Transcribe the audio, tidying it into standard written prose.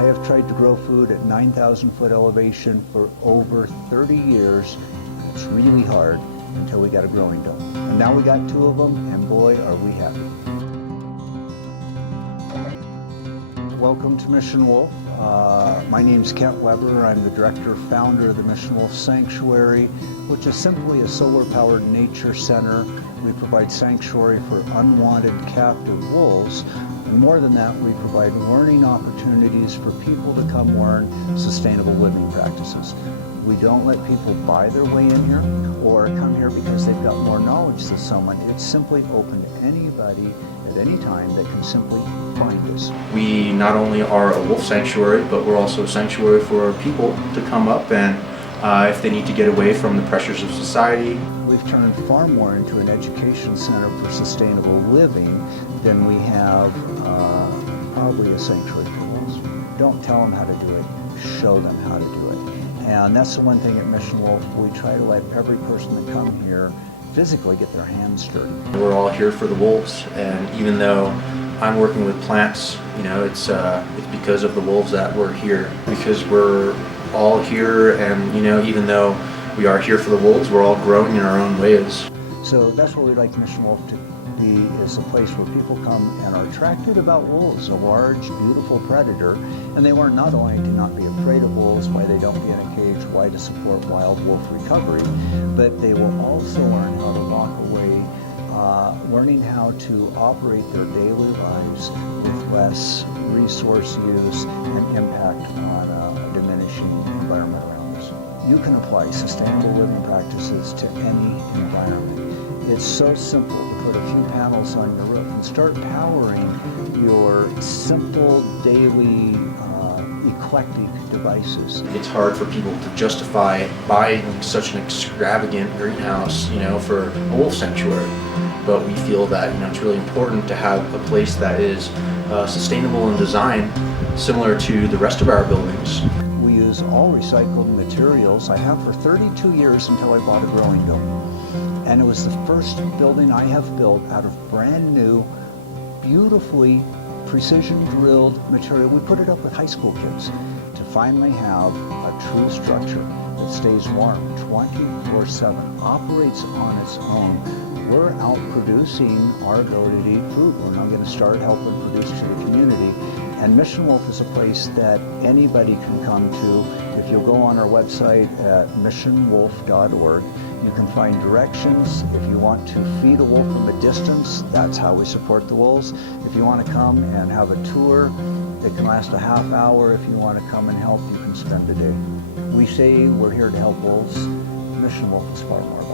I have tried to grow food at 9,000 foot elevation for over 30 years. It's really hard until we got a growing dome. And now we got 2 of them, and boy, are we happy. Welcome to Mission Wolf. My name's Kent Weber. I'm the director, founder of the Mission Wolf Sanctuary, which is simply a solar-powered nature center. We provide sanctuary for unwanted captive wolves. And more than that, we provide learning opportunities for people to come learn sustainable living practices. We don't let people buy their way in here or come here because they've got more knowledge than someone. It's simply open to anybody at any time that can simply find us. We not only are a wolf sanctuary, but we're also a sanctuary for people to come up and if they need to get away from the pressures of society. We've turned far more into an education center for sustainable living than we have probably a sanctuary for wolves. Don't tell them how to do it, show them how to do it. And that's the one thing at Mission Wolf, we try to let every person that come here physically get their hands dirty. We're all here for the wolves, and even though I'm working with plants, you know, it's because of the wolves that we're here, because we're all here, and you know, even though we are here for the wolves, we're all growing in our own ways. So that's what we'd like Mission Wolf to be, is a place where people come and are attracted about wolves, a large, beautiful predator, and they learn not only to not be afraid of wolves, why they don't be in a cage, why to support wild wolf recovery, but they will also learn how to walk away, learning how to operate their daily lives with less resource use and impact on a diminishing environment around us. You can apply sustainable living practices to any environment. It's so simple to put a few panels on your roof and start powering your simple daily eclectic devices. It's hard for people to justify buying such an extravagant greenhouse, you know, for a wolf sanctuary. But we feel that, you know, it's really important to have a place that is sustainable in design, similar to the rest of our buildings. We use all recycled materials. I have for 32 years until I bought a growing dome. And it was the first building I have built out of brand new, beautifully precision drilled material. We put it up with high school kids to finally have a true structure that stays warm 24/7, operates on its own. We're out producing our ability to eat food. We're now going to start helping produce to the community. And Mission Wolf is a place that anybody can come to. If you'll go on our website at missionwolf.org, you can find directions. If you want to feed a wolf from a distance, that's how we support the wolves. If you want to come and have a tour, it can last a half hour. If you want to come and help, you can spend a day. We say we're here to help wolves. Mission Wolf is far more.